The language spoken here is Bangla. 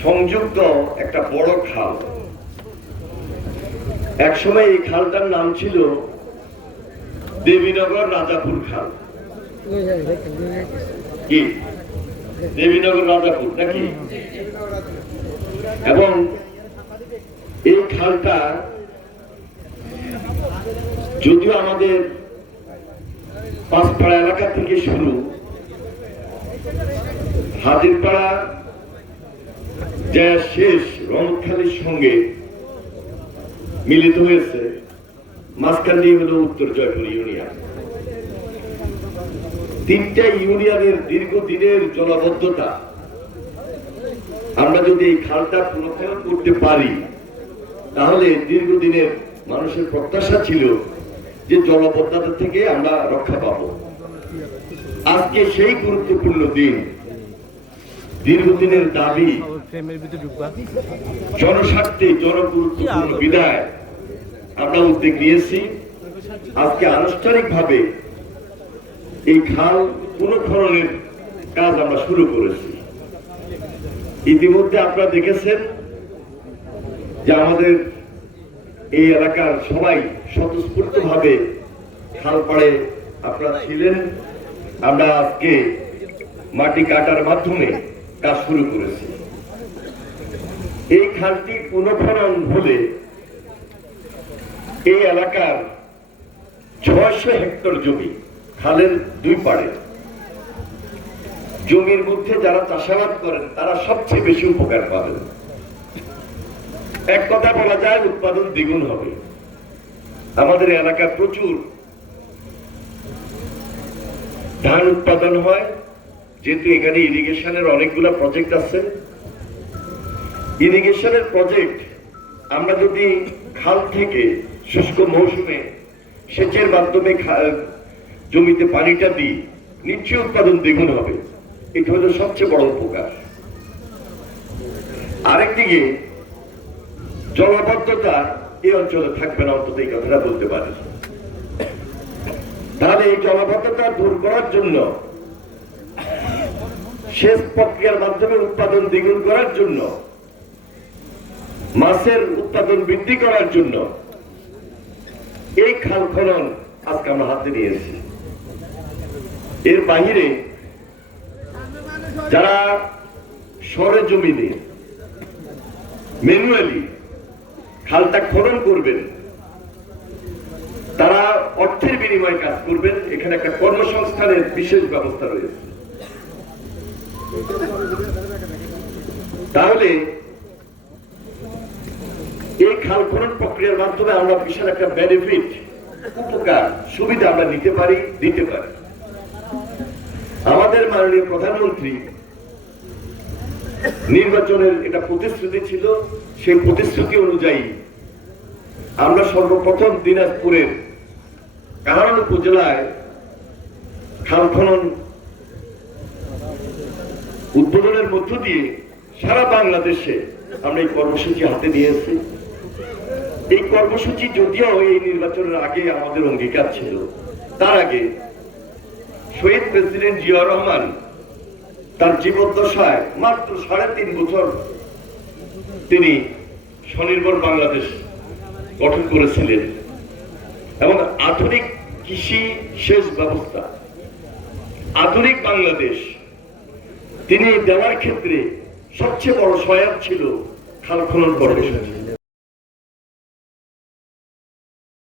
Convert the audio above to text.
সংযুক্ত একটা বড় খাল। একসময় এই খালটার নাম ছিল দেবীনগর রাজাপুর খাল। কি দেবীনগর রাজাপুর নাকি? এবং এই খালটা যদিও আমাদের পাঁচপাড়া এলাকা থেকে শুরু, হাজিরপাড়া যা শেষ রমতখালীর সঙ্গে মিলিত হয়েছে, মাঝখান দিয়ে হলো উত্তর জয়পুর ইউনিয়ন। তিনটা ইউনিয়নের দীর্ঘদিনের জলাবদ্ধতা, আমরা যদি এই খালটা পুনরুদ্ধার করতে পারি তাহলে দীর্ঘদিনের মানুষের প্রত্যাশা ছিল যে জলাবদ্ধতা থেকে আমরা রক্ষা পাব। আজকে সেই গুরুত্বপূর্ণ দিন, দীর্ঘদিনের দাবি জনস্বার্থে জনগুরুত্বপূর্ণ বিদায় আমরা উদ্যোগ নিয়েছি। আজকে আনুষ্ঠানিকভাবে এই খাল পুনঃখননের কাজ আমরা শুরু করেছি। ইতিমধ্যে আপনারা দেখেছেন যে আমাদের এই এলাকার সবাই স্বতঃস্ফূর্ত ভাবে খাল পাড়ে আপনারা ছিলেন। আমরা আজকে মাটি কাটার মাধ্যমে কাজ শুরু করেছি। এই খালটি পুনঃখনন হলে এই এলাকার 600 হেক্টর জমি, খালের দুই পাড়ে জমির মধ্যে যারা চাষাবাদ করেন তারা সবচেয়ে বেশি উপকার পাবেন। এক কথা বলা যায়, উৎপাদন দ্বিগুণ হবে। আমাদের এলাকায় প্রচুর ধান উৎপাদন হয়, যেহেতু এখানে ইরিগেশনের অনেকগুলো প্রজেক্ট আছে। ইরিগেশনের প্রজেক্ট আমরা যদি খাল থেকে শুষ্ক মৌসুমে সেচের মাধ্যমে জমিতে পানিটা দিই, নিশ্চয়ই উৎপাদন দ্বিগুণ হবে। এটা হলো সবচেয়ে বড় উপকার। আরেকদিকে জলাবদ্ধতা এই অঞ্চলে থাকবে না, অন্তত এই কথাটা বলতে পারি। তাহলে এই জলাবদ্ধতা দূর করার জন্য, সেচ প্রক্রিয়ার মাধ্যমে উৎপাদন দ্বিগুণ করার জন্য, মাছের উৎপাদন বৃদ্ধি করার জন্য এই খাল খনন আজকে আমরা হাতে নিয়েছি। এর বাহিরে যারা সরে জমিনে ম্যানুয়ালি খালটা খনন করবেন, তারা অর্থের বিনিময়ে কাজ করবেন। এখানে একটা কর্মসংস্থানের বিশেষ ব্যবস্থা রয়েছে। তাহলে এই খাল খনন প্রক্রিয়ার মাধ্যমে আমরা বিশাল একটা বেনিফিট, উপকার, সুবিধা আমরা নিতে পারি, দিতে পারি। আমাদের মাননীয় প্রধানমন্ত্রী নির্বাচনের এটা প্রতিশ্রুতি ছিল, সেই প্রতিশ্রুতি অনুযায়ী আমরা সর্বপ্রথম দিনাজপুরের কাহারোল উপজেলায় খাল খনন উদ্বোধনের মধ্য দিয়ে সারা বাংলাদেশে আমরা এই কর্মসূচি হাতে নিয়েছি। এই কর্মসূচি যদিও এই নির্বাচনের আগে আমাদের অঙ্গীকার ছিল, তার আগে শহীদ প্রেসিডেন্ট জিয়াউর রহমান তার জীবদ্দশায় মাত্র 3.5 বছর তিনি স্বনির্ভর বাংলাদেশ গঠন করেছিলেন এবং আধুনিক কৃষি সেচ ব্যবস্থা, আধুনিক বাংলাদেশ তিনি দেওয়ার ক্ষেত্রে সবচেয়ে বড় সহায়ক ছিল খাল খনন কর্মসূচি।